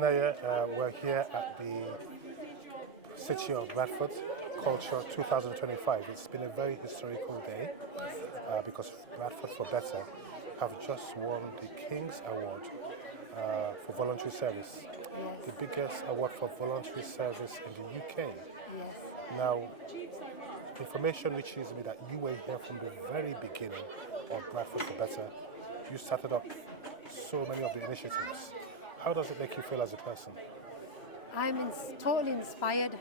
Inayah, we're here at the City of Bradford Culture 2025. It's been a very historical day because Bradford for Better have just won the King's Award for voluntary service. Yes. The biggest award for voluntary service in the UK. Yes. Now, information reaches me that you were here from the very beginning of Bradford for Better. You started up so many of the initiatives. How does it make you feel as a person? I'm totally inspired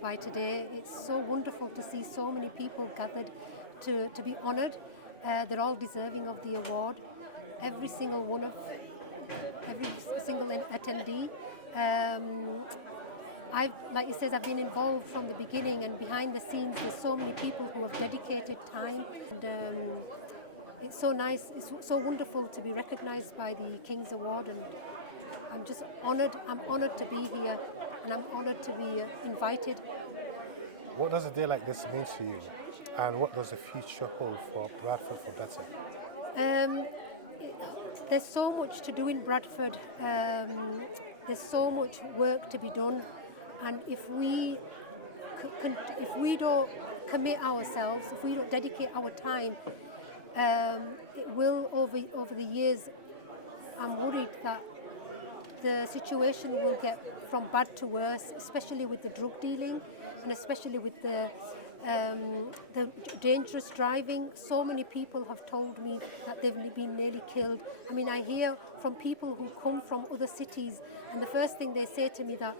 by today. It's so wonderful to see so many people gathered to be honoured. They're all deserving of the award. Every single attendee. Like you said, I've been involved from the beginning, and behind the scenes there's so many people who have dedicated time. And it's so nice, it's so wonderful to be recognised by the King's Award, and I'm just honoured. I'm honoured to be here, and I'm honoured to be invited. What does a day like this mean to you, and what does the future hold for Bradford for Better? There's so much to do in Bradford. There's so much work to be done, and if we don't commit ourselves, if we don't dedicate our time, it will over the years. I'm worried that the situation will get from bad to worse, especially with the drug dealing, and especially with the dangerous driving. So many people have told me that they've been nearly killed. I mean, I hear from people who come from other cities, and the first thing they say to me that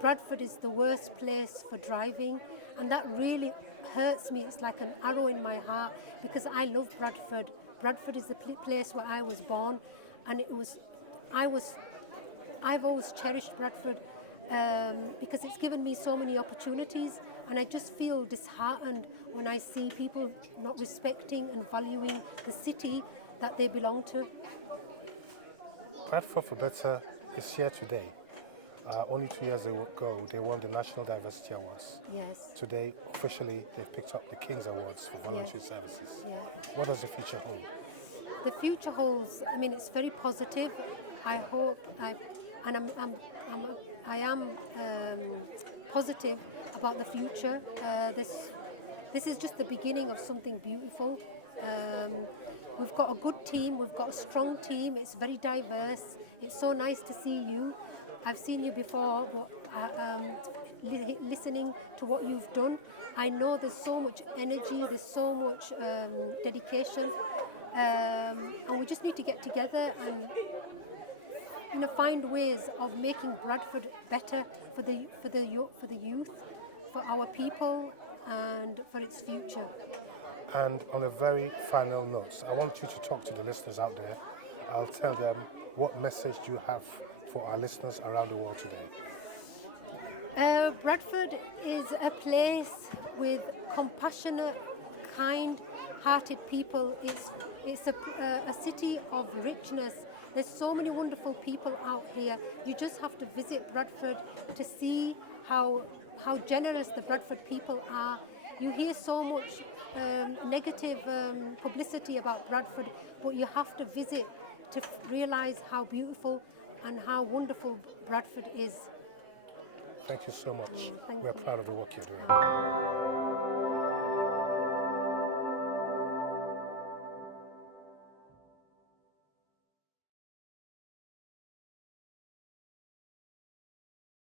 Bradford is the worst place for driving, and that really hurts me. It's like an arrow in my heart, because I love Bradford. Bradford is the place where I was born, and I've always cherished Bradford because it's given me so many opportunities, and I just feel disheartened when I see people not respecting and valuing the city that they belong to. Bradford for Better is here today. Only 2 years ago, they won the National Diversity Awards. Yes. Today, officially, they've picked up the King's Awards for voluntary services. Yeah. What does the future hold? The future holds, I mean, it's very positive. I hope, I am positive about the future. This is just the beginning of something beautiful. We've got a good team, we've got a strong team, it's very diverse. It's so nice to see you. I've seen you before, but listening to what you've done, I know there's so much energy, there's so much dedication, and we just need to get together and find ways of making Bradford better for the youth, for our people, and for its future. And on a very final note, I want you to talk to the listeners out there. I'll tell them what message you have for our listeners around the world today. Bradford is a place with compassionate, kind-hearted people. It's a city of richness. There's so many wonderful people out here. You just have to visit Bradford to see how generous the Bradford people are. You hear so much negative publicity about Bradford, but you have to visit to realise how beautiful and how wonderful Bradford is. Thank you so much. Thank We're you. proud of the work you're doing.